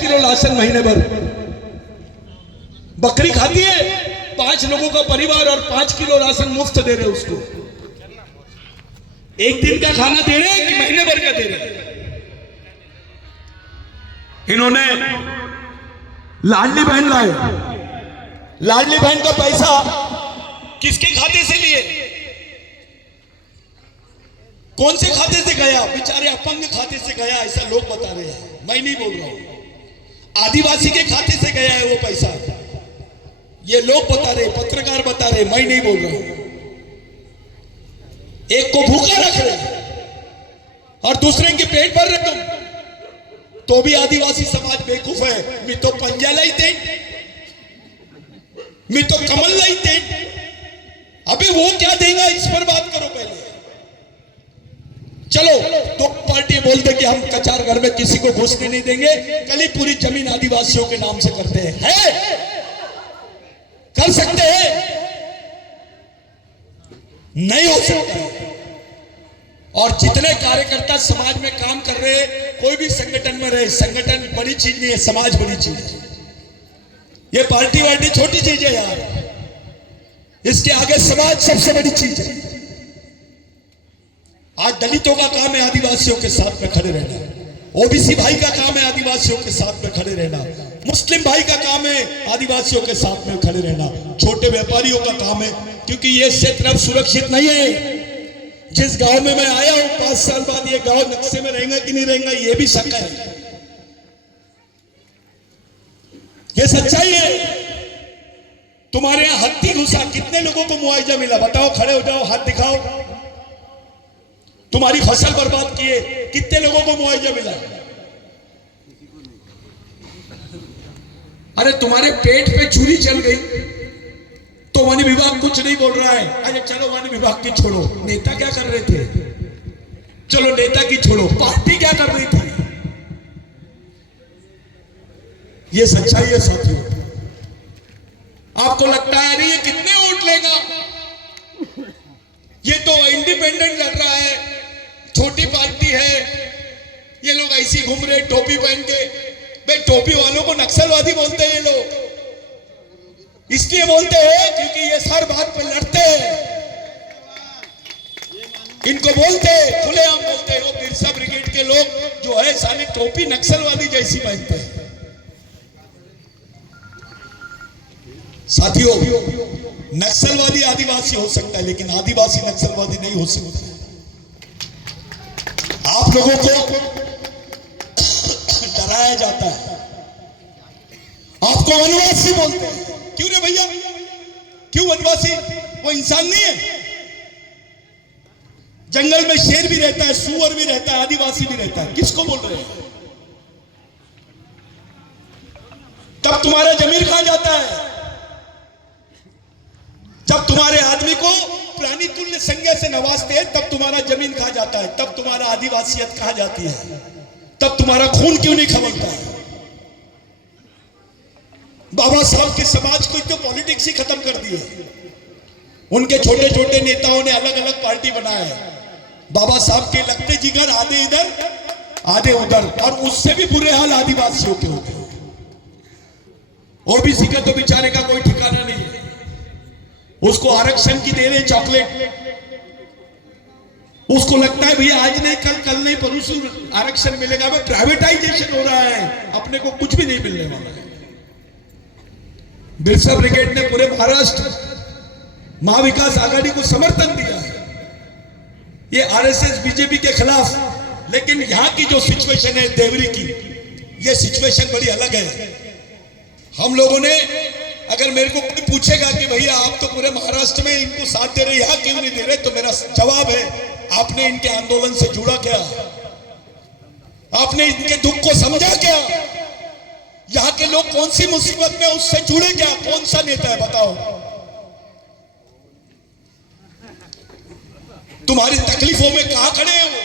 Kilo ration महीने भर। बकरी खाती है, 5 लोगों का परिवार और 5 किलो राशन मुफ्त दे रहे उसको। एक दिन का खाना दे रहे कि महीने भर का दे रहे? इन्होंने लाडली बहन लाए, लाडली बहन का पैसा किसके खाते से लिए? कौन से खाते से गया? बेचारे अपंग खाते से गया, ऐसा लोग बता रहे हैं, मैं नहीं बोल रहा हूं। आदिवासी के खाते से गया है वो पैसा, ये लोग बता रहे, पत्रकार बता रहे, मैं नहीं बोल रहा हूं। एक को भूखा रख रहे और दूसरे के पेट भर रहे तुम, तो भी आदिवासी समाज बेवकूफ है। मी तो पंजा लाई थे, मी तो कमल लाई थे। अबे वो क्या देगा, इस पर बात करो पहले। चलो, तो पार्टी बोलते कि हम कचार घर में किसी को घुसने नहीं देंगे, कल ही पूरी जमीन आदिवासियों के नाम से करते हैं, कर सकते हैं? नहीं हो सकता। और जितने कार्यकर्ता समाज में काम कर रहे, कोई भी संगठन में रहे, संगठन बड़ी चीज नहीं है, समाज बड़ी चीज है। ये पार्टी वार्टी छोटी चीज है यार, इसके आगे समाज सबसे बड़ी चीज है। आज दलितों का काम है आदिवासियों के साथ में खड़े रहना, ओबीसी भाई का काम है आदिवासियों के साथ में खड़े रहना, मुस्लिम भाई का काम है आदिवासियों के साथ में खड़े रहना, छोटे व्यापारियों का काम है, क्योंकि ये क्षेत्र अब सुरक्षित नहीं है। जिस गांव में मैं आया हूं, 5 साल बाद ये गांव नक्शे में रहेगा कि नहीं रहेगा, ये भी शक है। ये सच्चाई है। तुम्हारे यहां हाथी घुसा, कितने लोगों को मुआवजा मिला? बताओ, खड़े हो जाओ, हाथ दिखाओ। तुम्हारी फसल बर्बाद किए, कितने लोगों को मुआवजा मिला? अरे तुम्हारे पेट पे छुरी चल गई तो वन विभाग कुछ नहीं बोल रहा है। अरे चलो वन विभाग की छोड़ो, नेता क्या कर रहे थे? चलो नेता की छोड़ो, पार्टी क्या कर रही थी? ये सच्चाई है साथियों। आपको लगता है अरे ये कितने वोट लेगा, ये तो इंडिपेंडेंट लड़ रहा है, छोटी पार्टी है, ये लोग ऐसी घूम रहे टोपी पहन के। भाई टोपी वालों को नक्सलवादी बोलते हैं ये लोग, इसलिए बोलते हैं क्योंकि ये हर बात पर लड़ते हैं। इनको बोलते खुलेआम बोलते हैं, वो बिरसा ब्रिगेड के लोग जो है साले टोपी नक्सलवादी जैसी पहनते हैं। साथियों, नक्सलवादी आदिवासी हो सकता है, लेकिन आदिवासी नक्सलवादी नहीं हो सकता। आप लोगों को डराया जाता है, आपको वनवासी बोलते हैं। क्यों रे भैया, क्यों वनवासी? वो इंसान नहीं है? जंगल में शेर भी रहता है, सूअर भी रहता है, आदिवासी भी रहता है, किसको बोल रहे हैं? तब तुम्हारा जमीर खा जाता है, जब तुम्हारे आदमी को प्राणी तुल्य संज्ञा से नवाजते हैं, तब तुम्हारा जमीन खा जाता है, तब तुम्हारा आदिवासियत कहा जाती है, तब तुम्हारा खून क्यों नहीं खवलता है? बाबा साहब के समाज को तो पॉलिटिक्स ही खत्म कर दी है। उनके छोटे छोटे नेताओं ने अलग अलग पार्टी बनाया है। बाबा साहब के लगते जिगर आधे इधर आधे उधर, और उससे भी बुरे हाल आदिवासियों के होते हैं। ओबीसी का तो बेचारे का कोई ठिकाना नहीं है, उसको आरक्षण की दे रहे चॉकलेट, उसको लगता है भैया आज नहीं कल, कल नहीं परसों आरक्षण मिलेगा। अब प्राइवेटाइजेशन हो रहा है, अपने को कुछ भी नहीं मिलने वाला है। बिरसा ब्रिगेड ने पूरे महाराष्ट्र महाविकास आघाड़ी को समर्थन दिया है, ये आरएसएस बीजेपी के खिलाफ। लेकिन यहां की जो सिचुएशन है देवरी की, ये सिचुएशन बड़ी अलग है। हम लोगों ने, अगर मेरे को कोई पूछेगा कि भैया आप तो पूरे महाराष्ट्र में इनको साथ दे रहे, यहां क्यों नहीं दे रहे, तो मेरा जवाब है आपने इनके आंदोलन से जुड़ा क्या? आपने इनके दुख को समझा क्या? यहां के लोग कौन सी मुसीबत में उससे जुड़े क्या? कौन सा नेता है बताओ? तुम्हारी तकलीफों में कहां खड़े हैं वो?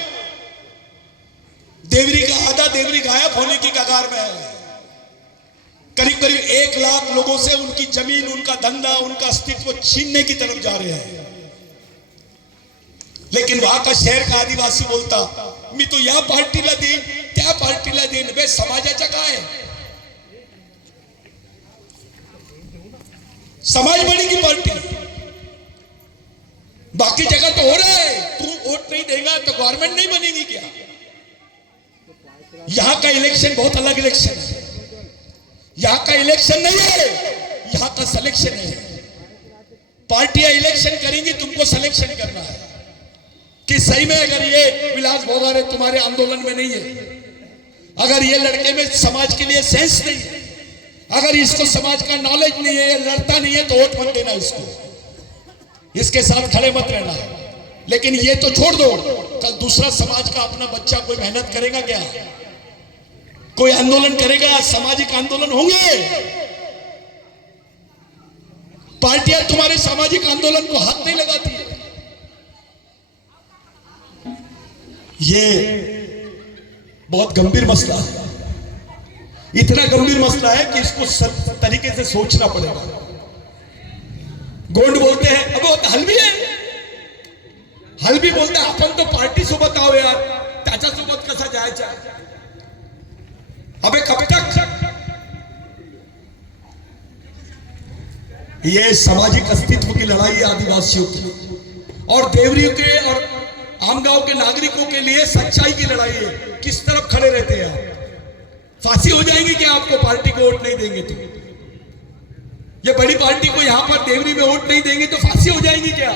देवरी का आधा देवरी गायब होने की कगार में है। करीब करीब 1 लाख लोगों से उनकी जमीन, उनका धंधा, उनका अस्तित्व छीनने की तरफ जा रहे हैं। लेकिन वहां का शहर का आदिवासी बोलता, मी तो या पार्टीला देईन त्या पार्टीला देईन। बे समाजाचा काय? समाजवादी की पार्टी, बाकी जगह तो हो रहा है। तू वोट नहीं देगा तो गवर्नमेंट नहीं बनेगी क्या? यहां का इलेक्शन बहुत अलग इलेक्शन है। यहां का इलेक्शन नहीं है, यहां का सिलेक्शन है। पार्टियां इलेक्शन करेंगी, तुमको सिलेक्शन करना है कि सही में अगर ये विलास भोगारे तुम्हारे आंदोलन में नहीं है, अगर ये लड़के में समाज के लिए सेंस नहीं है, अगर इसको समाज का नॉलेज नहीं है, ये लड़ता नहीं है, तो वोट मत देना इसको, इसके साथ खड़े मत रहना। लेकिन ये तो छोड़ दो, कल दूसरा समाज का अपना बच्चा कोई मेहनत करेगा क्या? कोई आंदोलन करेगा, सामाजिक आंदोलन होंगे। पार्टियां तुम्हारे सामाजिक आंदोलन को हाथ नहीं लगाती है। ये बहुत गंभीर मसला है, इतना गंभीर मसला है कि इसको सब तरीके से सोचना पड़ेगा। गोंड बोलते हैं, अब वो हलवी है, हलवी बोलते हैं आपण तो पार्टी सोबत आहो यार, त्याच्यासोबत कसा जायचा? अबे कब तक? ये सामाजिक अस्तित्व की लड़ाई है आदिवासियों की और देवरियों के और आमगांव के नागरिकों के लिए सच्चाई की लड़ाई है। किस तरफ खड़े रहते हैं आप? फांसी हो जाएंगी क्या आपको पार्टी को वोट नहीं देंगे तो? ये बड़ी पार्टी को यहां पर देवरी में वोट नहीं देंगे तो फांसी हो जाएंगी क्या?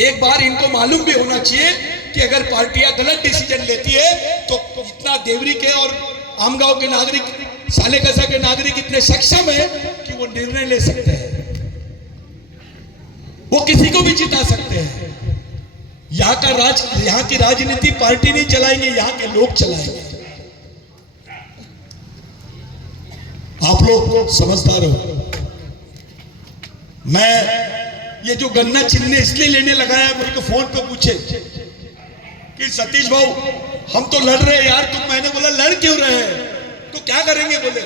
एक बार इनको मालूम भी होना चाहिए कि अगर पार्टियां गलत डिसीजन लेती है तो इतना देवरी के और आमगांव के नागरिक, सालेकसा के नागरिक इतने सक्षम है कि वो निर्णय ले सकते हैं, वो किसी को भी जिता सकते हैं। यहाँ की राजनीति पार्टी नहीं चलाएंगे, यहाँ के लोग चलाएंगे। आप लोग समझदार हो। मैं ये जो गन्ना चिन्ह इसलिए लेने लगाया, मेरे को फोन पे पूछे कि सतीश भाऊ हम तो लड़ रहे हैं यार, तुम, मैंने बोला लड़ क्यों रहे हैं? तो क्या करेंगे? बोले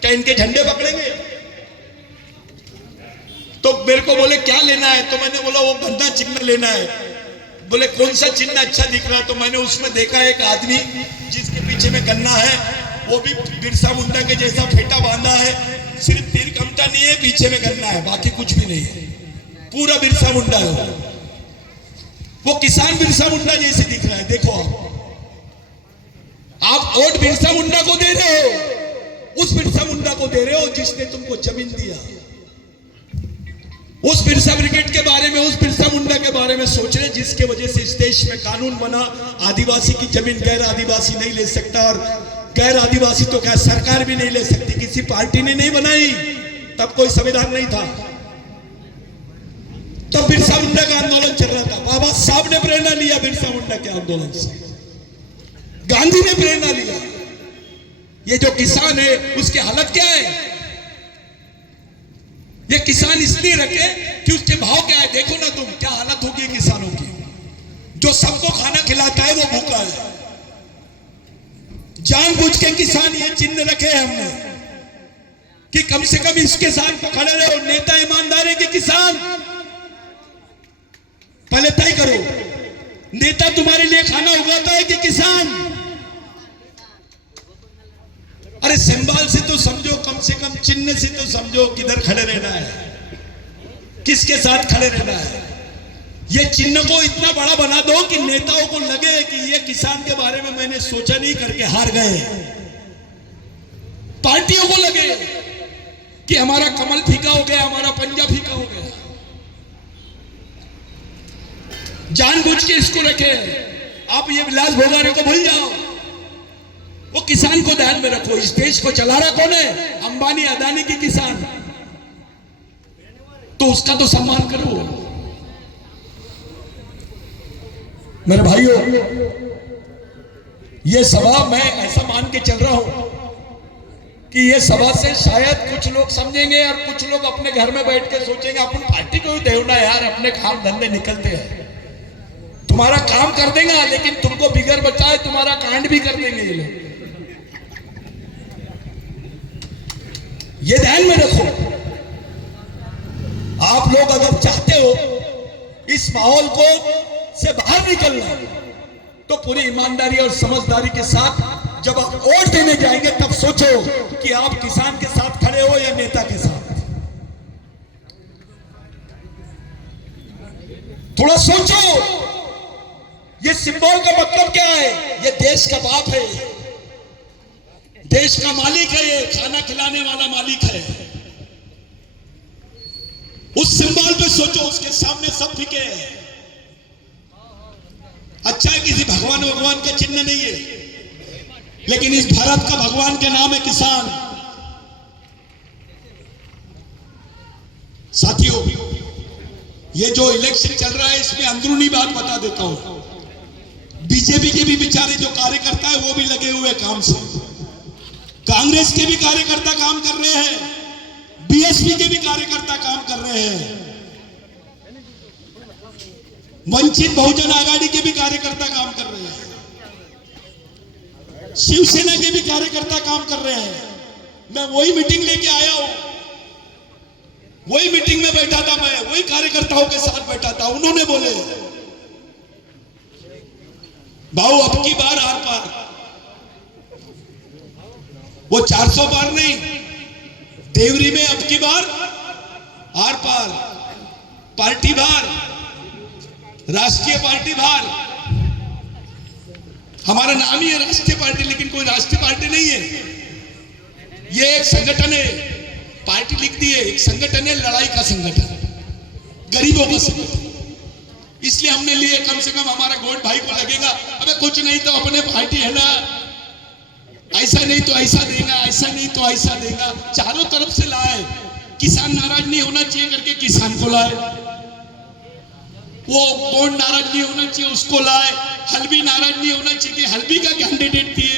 क्या इनके झंडे पकड़ेंगे? तो मेरे को बोले क्या लेना है? तो मैंने बोला वो गन्ना चिन्ह लेना है। बोले कौन सा चिन्ह अच्छा दिख रहा है? तो मैंने उसमें देखा एक आदमी जिसके पीछे में गन्ना है, वो भी बिरसा मुंडा के जैसा फेटा बांधा है, सिर्फ तीर कमटा नहीं है, पीछे में गन्ना है, बाकी कुछ भी नहीं है, पूरा बिरसा मुंडा है। वो किसान बिरसा मुंडा जैसे दिख रहा है। देखो आप वोट बिरसा मुंडा को दे रहे हो, उस बिरसा मुंडा को दे रहे हो जिसने तुमको जमीन दिया। उस बिरसा ब्रिगेड के बारे में, उस बिरसा मुंडा के बारे में सोच रहे जिसके वजह से इस देश में कानून बना, आदिवासी की जमीन गैर आदिवासी नहीं ले सकता, और गैर आदिवासी तो क्या सरकार भी नहीं ले सकती, किसी पार्टी ने नहीं बनाई, तब कोई संविधान नहीं था, तब बिरसा मुंडा का आंदोलन चल रहा था। बाबा साहब ने प्रेरणा लिया बिरसा मुंडा के आंदोलन से, गांधी ने प्रेरणा लिया। ये जो किसान है उसकी हालत क्या है? ये किसान इसलिए रखे कि उसके भाव क्या है। देखो ना तुम, क्या हालत होगी किसानों की। जो सबको खाना खिलाता है वो भूखा है। जानबूझ के किसान ये चिन्ह रखे हैं हमने कि कम से कम इसके साथ तो खड़े रहो। नेता ईमानदार है कि किसान? पहले तय करो, नेता तुम्हारे लिए खाना उगाता है कि किसान? अरे संभाल से तो समझो, कम से कम चिन्ह से तो समझो किधर खड़े रहना है, किसके साथ खड़े रहना है। ये चिन्ह को इतना बड़ा बना दो कि नेताओं को लगे कि ये किसान के बारे में मैंने सोचा नहीं करके हार गए। पार्टियों को लगे कि हमारा कमल फीका हो गया, हमारा पंजा फीका हो गया। जानबूझ के इसको रखे। आप ये विलास भोगारे को भूल जाओ, वो किसान को ध्यान में रखो। इस देश को चला रहा कौन है? अंबानी अदानी की किसान, तो उसका तो सम्मान करो। मेरे भाइयों, ये सभा मैं ऐसा मान के चल रहा हूं कि ये सभा से शायद कुछ लोग समझेंगे और कुछ लोग अपने घर में बैठ के सोचेंगे अपन पार्टी को ही देवना यार, अपने काम धंधे निकलते हैं, तुम्हारा काम कर देगा लेकिन तुमको बिगड़ बचाए तुम्हारा कांड भी कर देंगे ये लोग। ये ध्यान में रखो। आप लोग अगर चाहते हो इस माहौल को से बाहर निकलना, तो पूरी ईमानदारी और समझदारी के साथ जब आप वोट देने जाएंगे तब सोचो कि आप किसान के साथ खड़े हो या नेता के साथ। थोड़ा सोचो, ये सिंबल का मतलब क्या है? ये देश का बाप है, देश का मालिक है, ये खाना खिलाने वाला मालिक है। उस सिंबल पे सोचो, उसके सामने सब फीके हैं। अच्छा है किसी भगवान का चिन्ह नहीं है, लेकिन इस भारत का भगवान का नाम है किसान। साथियों, ये जो इलेक्शन चल रहा है, इसमें अंदरूनी बात बता देता हूं। बीजेपी के भी बेचारे जो कार्यकर्ता है वो भी लगे हुए काम से, कांग्रेस के भी कार्यकर्ता काम कर रहे हैं, बीएसपी के भी कार्यकर्ता काम कर रहे हैं, वंचित बहुजन आघाड़ी के भी कार्यकर्ता काम कर रहे हैं, शिवसेना के भी कार्यकर्ता काम कर रहे हैं। मैं वही मीटिंग लेके आया हूं, वही मीटिंग में बैठा था, मैं वही कार्यकर्ताओं के साथ बैठा था। उन्होंने बोले, भाऊ अब की बार आर पार, वो 400 पार नहीं, देवरी में अब की बार आर पार, पार्टी बार, राष्ट्रीय पार्टी बार। हमारा नाम ही है राष्ट्रीय पार्टी, लेकिन कोई राष्ट्रीय पार्टी नहीं है, ये एक संगठन है। पार्टी लिख दी है, एक संगठन है, लड़ाई का संगठन, गरीबों का संगठन। इसलिए हमने लिए, कम से कम हमारा गोड भाई को लगेगा, अबे कुछ नहीं तो अपने पार्टी है ना, ऐसा नहीं तो ऐसा देगा, ऐसा नहीं तो ऐसा देगा। चारों तरफ से लाए, किसान नाराज नहीं होना चाहिए करके किसान को लाए, वो बोर्ड नाराज नहीं होना चाहिए उसको लाए, हल्बी नाराज नहीं होना चाहिए कि हल्बी का कैंडिडेट दिए।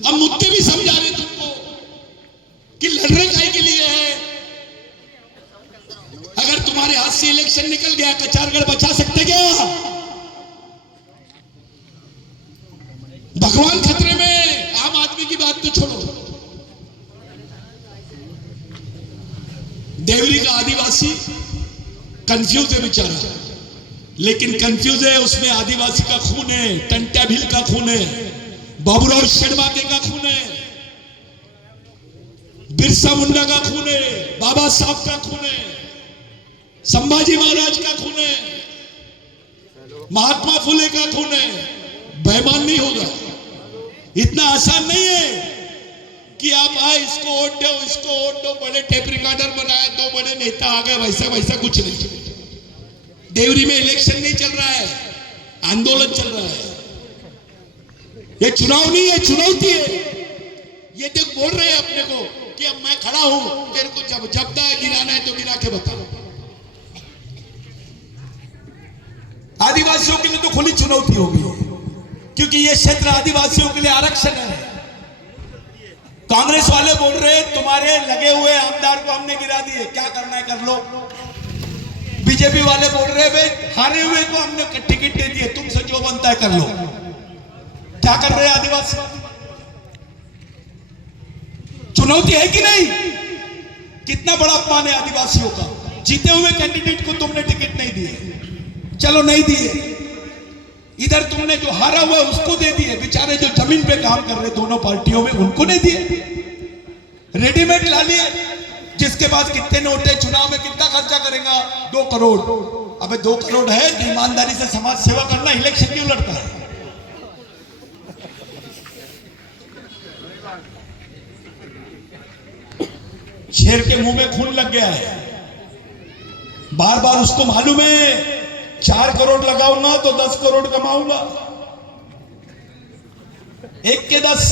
हम मुद्दे भी समझा रहे तुमको कि लड़ने काय के लिए है। अगर तुम्हारे हाथ से इलेक्शन निकल गया, कचारगढ़ बचा सकते क्या? भगवान खतरे में, आम आदमी की बात तो छोड़ो। देवरी का आदिवासी कंफ्यूज है बेचारा, लेकिन कंफ्यूज है, उसमें आदिवासी का खून है, टंट्या भील का खून है, बाबूराव शेरवाके का खून है, बिरसा मुंडा का खून है, बाबा साहब का खून है, संभाजी महाराज का खून है, महात्मा फुले का खून है। बेईमान नहीं होगा, इतना आसान नहीं है कि आप आए इसको वोट दो, इसको वोट दो, बड़े टेप रिकॉर्डर बनाए, दो बड़े नेता आ गए, वैसा वैसा कुछ नहीं। देवरी में इलेक्शन नहीं चल रहा है, आंदोलन चल रहा है। ये चुनाव नहीं है, चुनौती है। ये देख बोल रहे हैं अपने को कि अब मैं खड़ा हूं, तेरे को जब जबदा गिराना है तो गिरा के बताओ। आदिवासियों के लिए तो खुली चुनौती होगी, क्योंकि ये क्षेत्र आदिवासियों के लिए आरक्षण है। कांग्रेस वाले बोल रहे तुम्हारे लगे हुए आमदार को हमने गिरा दिए, क्या करना है कर लो। बीजेपी वाले बोल रहे भाई हारे हुए को हमने टिकट दे दिए, तुमसे जो बनता है कर लो। क्या कर रहे हैं आदिवासी? चुनौती है कि नहीं? कितना बड़ा अपमान है आदिवासियों का। जीते हुए कैंडिडेट को तुमने टिकट नहीं दिए, चलो नहीं दिए, इधर तुमने जो हारा हुआ उसको दे दिए, बेचारे जो जमीन पे काम कर रहे दोनों पार्टियों में उनको नहीं दिए। रेडीमेड ला लिए, जिसके पास कितने नोट है, चुनाव में कितना खर्चा करेगा, 2 करोड़। अबे 2 करोड़ है तो ईमानदारी से समाज सेवा करना, इलेक्शन क्यों लड़ता है? शेर के मुंह में खून लग गया है, बार बार उसको मालूम है 4 करोड़ लगाऊंगा तो 10 करोड़ कमाऊंगा, 1 के 10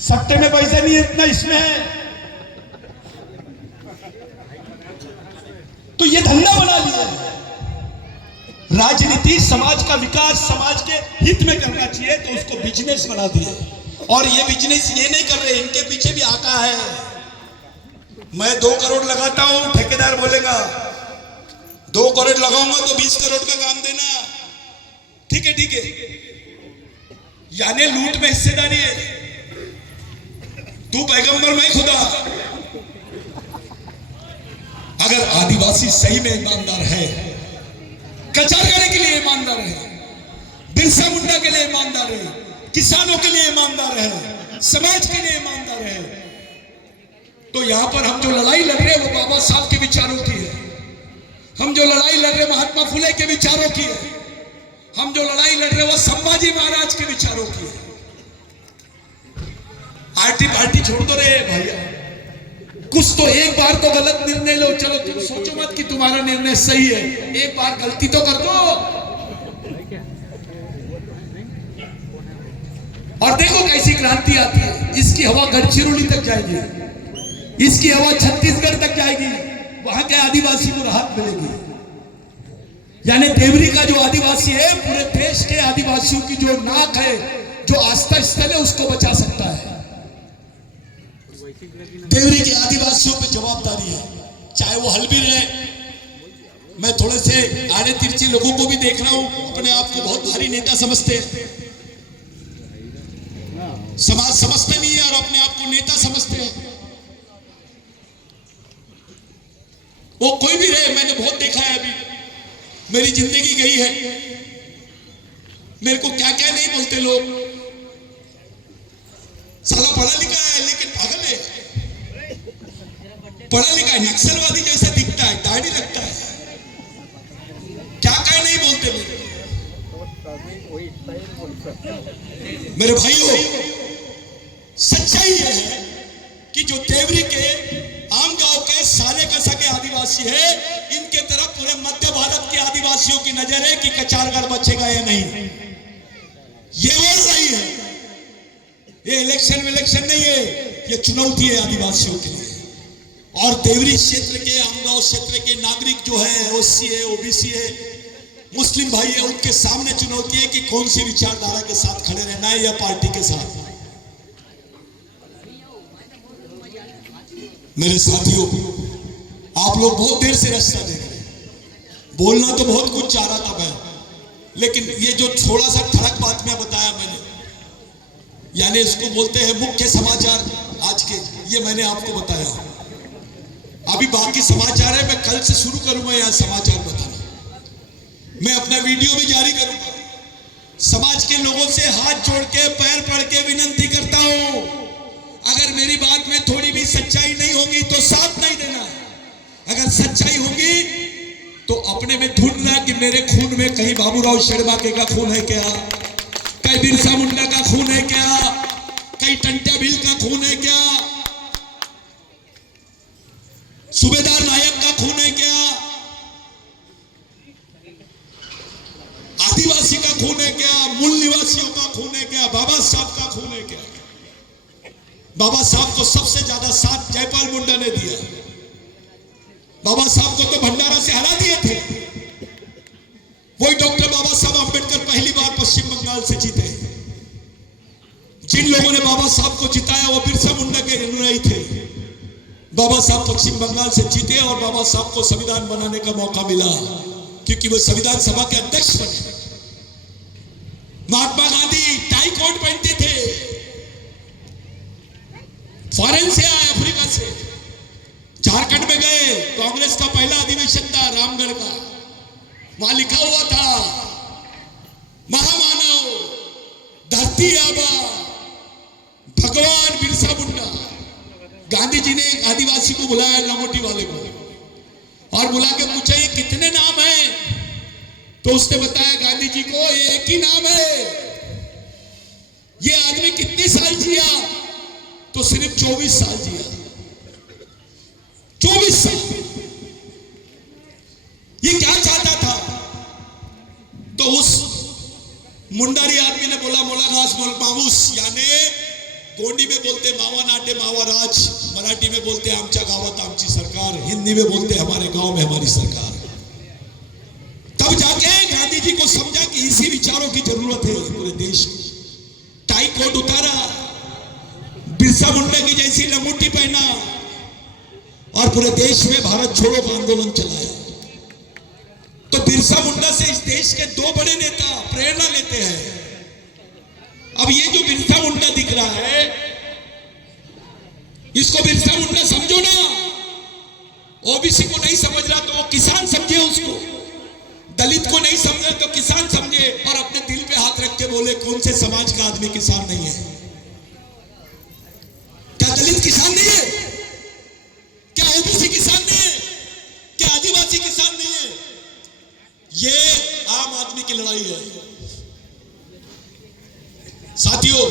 सट्टे में पैसा नहीं है, इतना इसमें है। तो ये धंधा बना लिया है। राजनीति समाज का विकास, समाज के हित में करना चाहिए, तो उसको बिजनेस बना दिए। और ये बिजनेस ये नहीं कर रहे, इनके पीछे भी आका है। मैं 2 करोड़ लगाता हूं, ठेकेदार बोलेगा 2 करोड़ लगाऊंगा तो 20 करोड़ का काम देना। ठीक है ठीक है, यानी लूट में हिस्सेदारी है। तू पैगंबर, मैं खुदा। अगर आदिवासी सही में ईमानदार है, कचारगढ़ के लिए ईमानदार है, बिरसा मुंडा के लिए ईमानदार है, किसानों के लिए ईमानदार है, समाज के लिए ईमानदार है, तो यहां पर हम जो लड़ाई लड़ रहे हैं वो बाबा साहब के विचारों की है। हम जो लड़ाई लड़ रहे महात्मा फुले के विचारों की है, हम जो लड़ाई लड़ रहे वो संभाजी महाराज के विचारों की है। आरटी पार्टी छोड़ दो रे भैया, कुछ तो एक बार तो गलत निर्णय लो। चलो तुम सोचो मत कि तुम्हारा निर्णय सही है, एक बार गलती तो कर दो। और देखो कैसी क्रांति आती है। इसकी हवा गढ़चिरौली तक जाएगी, इसकी हवा छत्तीसगढ़ तक जाएगी, वहां के आदिवासी को राहत मिलेगी। यानी देवरी का जो आदिवासी है, पूरे देश के आदिवासियों की जो नाक है, जो आस्था स्थल है, उसको बचा सकता है। देवरी के आदिवासियों पे जवाबदारी है, चाहे वो हल्बी रहे। मैं थोड़े से आड़े तिरछे लोगों को भी देख रहा हूं, अपने आप को बहुत भारी नेता समझते हैं, समाज समझते नहीं है और अपने आप को नेता समझते हैं। वो कोई भी रहे, मैंने बहुत देखा है, अभी मेरी जिंदगी गई है, मेरे को क्या क्या नहीं बोलते लोग। साला पढ़ा लिखा है लेकिन पागल है, पढ़ा लिखा है नक्सलवादी जैसा दिखता है, दाढ़ी लगता है, क्या क्या नहीं बोलते मेरे भाइयों। सच्चाई यह है कि जो देवरी के आम गांव के साले कसा के आदिवासी है, इनके तरफ पूरे मध्य भारत के आदिवासियों की नजर है कि कचारगढ़ बचेगा या नहीं। ये बोल रही है, ये इलेक्शन नहीं है, ये चुनौती है आदिवासियों के लिए। और देवरी क्षेत्र के आम गांव क्षेत्र के नागरिक जो है, ओसी है, ओबीसी है, मुस्लिम भाई है, उनके सामने चुनौती है कि कौन सी विचारधारा के साथ खड़े रहना है या पार्टी के साथ। मेरे साथियों, आप लोग बहुत देर से रास्ता देख रहे हैं, बोलना तो बहुत कुछ चाह रहा था मैं, लेकिन ये जो थोड़ा सा ठड़क बात में बताया मैंने, यानी इसको बोलते हैं मुख्य समाचार आज के, ये मैंने आपको बताया। अभी बाकी समाचार है, मैं कल से शुरू करूंगा यहाँ समाचार बताना। मैं अपना वीडियो भी जारी करूंगा। समाज के लोगों से हाथ जोड़ के पैर पड़ के विनती करता हूं, अगर मेरी बात में थोड़ी भी सच्चाई नहीं होगी तो साथ नहीं देना। अगर सच्चाई होगी तो अपने में ढूंढना कि मेरे खून में कहीं बाबूराव शर्मा का खून है क्या, कहीं बिरसा मुंडा का खून है क्या, कहीं टंट्या भील का खून है क्या, सूबेदार नायक का खून है क्या, आदिवासी का खून है क्या, मूल निवासियों का खून है क्या, बाबा साहब का खून है क्या। बाबा साहब को सबसे ज्यादा साथ जयपाल मुंडा ने दिया। बाबा साहब को तो भंडारा से हरा दिए थे। वही डॉक्टर बाबा साहब अंबेडकर पहली बार पश्चिम बंगाल से जीते। जिन लोगों ने बाबा साहब को जिताया वो बिरसा मुंडा के अनुयायी थे। बाबा साहब पश्चिम बंगाल से जीते और बाबा साहब को संविधान बनाने का मौका मिला, क्योंकि वो संविधान सभा के अध्यक्ष बने। महात्मा गांधी टाई कोट पहनते थे, फॉरेन से आए, अफ्रीका से, झारखंड में गए, कांग्रेस का पहला अधिवेशन था रामगढ़ का, वहां लिखा हुआ था महामानव धरती आबा भगवान बिरसा मुंडा। गांधी जी ने एक आदिवासी को बुलाया, लंगोटी वाले को, और बुला के पूछा ये कितने नाम है, तो उसने बताया गांधी जी को ये एक ही नाम है। ये आदमी कितने साल जिया, तो सिर्फ 24 साल जिया। 24 साल। ये क्या चाहता था, तो उस मुंडारी आदमी ने बोला मोला घास मोल मामूस, यानी गोंडी में बोलते मावा नाटे मावा राज, मराठी में बोलते आमच्या गावात आमची सरकार, हिंदी में बोलते हमारे गांव में हमारी सरकार। तब जाके गांधी जी को समझा कि इसी विचारों की जरूरत है पूरे देश को। टाई कोट उतारा, बिरसा मुंडा की जैसी लंगोटी पहना और पूरे देश में भारत छोड़ो का आंदोलन चलाया। तो बिरसा मुंडा से इस देश के दो बड़े नेता प्रेरणा लेते हैं। अब ये जो बिरसा मुंडा दिख रहा है, इसको बिरसा मुंडा समझो ना। ओबीसी को नहीं समझ रहा तो वो किसान समझे उसको, दलित को नहीं समझ रहा तो किसान समझे, और अपने दिल पे हाथ रख के बोले कौन से समाज का आदमी किसान नहीं है? क्या दलित किसान नहीं है? क्या ओबीसी किसान नहीं है? क्या आदिवासी किसान नहीं है? साथियों,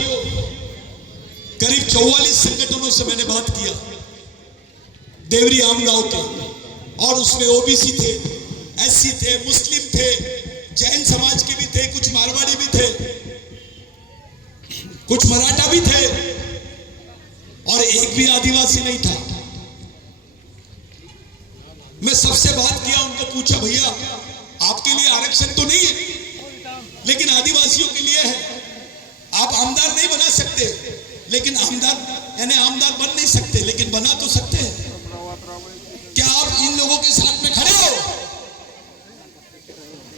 करीब 44 संगठनों से मैंने बात किया देवरी आम गांव के, और उसमें ओबीसी थे, एससी थे, मुस्लिम थे, जैन समाज के भी थे, कुछ मारवाड़ी भी थे, कुछ मराठा भी थे, और एक भी आदिवासी नहीं था। मैं सबसे बात किया, उनको पूछा भैया आपके लिए आरक्षण तो नहीं है, लेकिन आदिवासियों के लिए है। आप आमदार नहीं बना सकते, लेकिन आमदार बन नहीं सकते, लेकिन बना तो सकते हैं। क्या आप इन लोगों के साथ में खड़े हो?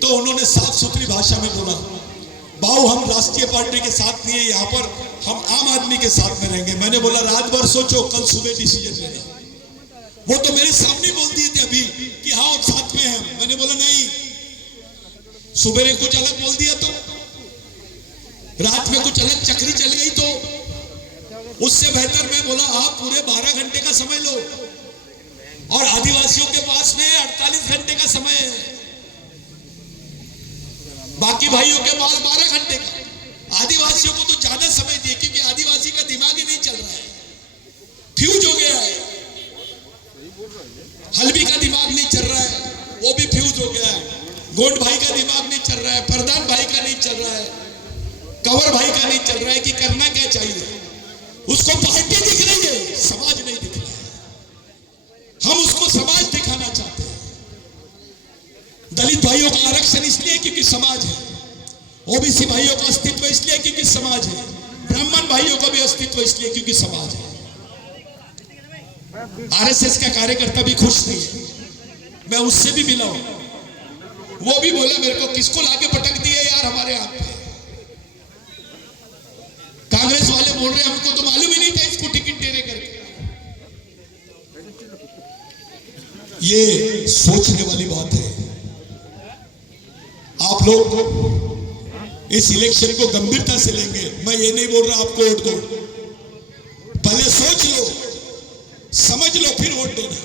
तो उन्होंने साफ सुथरी भाषा में बोला, बाऊ हम राष्ट्रीय पार्टी के साथ नहीं है, यहाँ पर हम आम आदमी के साथ में रहेंगे। मैंने बोला रात भर सोचो, कल सुबह डिसीजन लेना। वो तो मेरे सामने बोल दिए थे अभी कि हाँ हम साथ में हैं। मैंने बोला नहीं, सुबह ने कुछ अलग बोल दिया तो, रात में कुछ अलग चक्री चल गई तो उससे बेहतर मैं बोला आप पूरे 12 घंटे का समय लो, और आदिवासियों के पास में 48 घंटे का समय है, बाकी भाइयों के पास 12 घंटे का। आदिवासियों को तो ज्यादा समय दिए, क्योंकि आदिवासी का दिमाग ही नहीं चल रहा है, फ्यूज हो गया है। हल्बी का दिमाग नहीं चल रहा है, वो भी फ्यूज हो गया है। गोंड भाई का दिमाग नहीं चल रहा है, प्रधान भाई का नहीं चल रहा है, कंवर भाई का नहीं चल रहा है कि करना क्या चाहिए। उसको पार्टी दिख रही है, समाज नहीं दिख रहा है। हम उसको समाज दिखाना चाहते हैं। दलित भाइयों का आरक्षण इसलिए क्योंकि समाज है, ओबीसी भाइयों का अस्तित्व इसलिए क्योंकि समाज है, ब्राह्मण भाइयों का भी अस्तित्व इसलिए क्योंकि समाज है। आरएसएस का कार्यकर्ता भी खुश नहीं है, मैं उससे भी मिला हूं, वो भी बोला मेरे को किसको लाके पटक दिए यार हमारे यहाँ पे। कांग्रेस वाले बोल रहे हमको तो मालूम ही नहीं था इसको टिकट दे रहे करके। ये सोचने वाली बात है। आप लोग इस इलेक्शन को गंभीरता से लेंगे। मैं ये नहीं बोल रहा आपको वोट दो, पहले सोच लो, समझ लो, फिर वोट देना।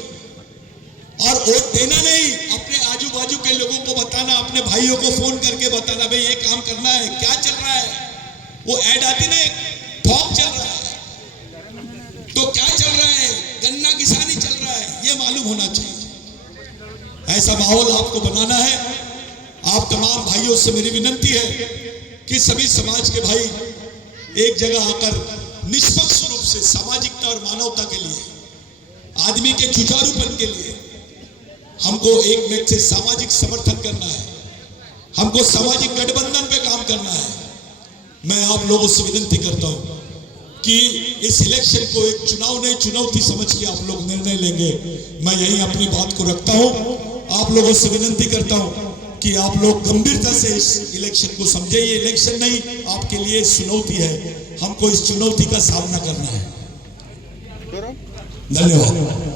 और वोट देना नहीं, अपने आजू बाजू के लोगों को बताना, अपने भाइयों को फोन करके बताना, भाई ये काम करना है, क्या चल रहा है। वो ऐड आती ना, फॉर्म चल रहा है तो क्या चल रहा है, गन्ना किसानी चल रहा है, ये मालूम होना चाहिए। ऐसा माहौल आपको बनाना है। आप तमाम भाइयों से मेरी विनती है कि सभी समाज के भाई एक जगह आकर निष्पक्ष रूप से सामाजिकता और मानवता के लिए, आदमी के जुझारूपन के लिए हमको एक में से सामाजिक समर्थन करना है, हमको सामाजिक गठबंधन पे काम करना है। मैं आप लोगों से विनती करता हूं कि इस इलेक्शन को एक चुनाव नहीं, चुनौती समझ के आप लोग निर्णय लेंगे। मैं यही अपनी बात को रखता हूं। आप लोगों से विनती करता हूं कि आप लोग गंभीरता से इस इलेक्शन को समझे। ये इलेक्शन नहीं, आपके लिए चुनौती है, हमको इस चुनौती का सामना करना है। धन्यवाद।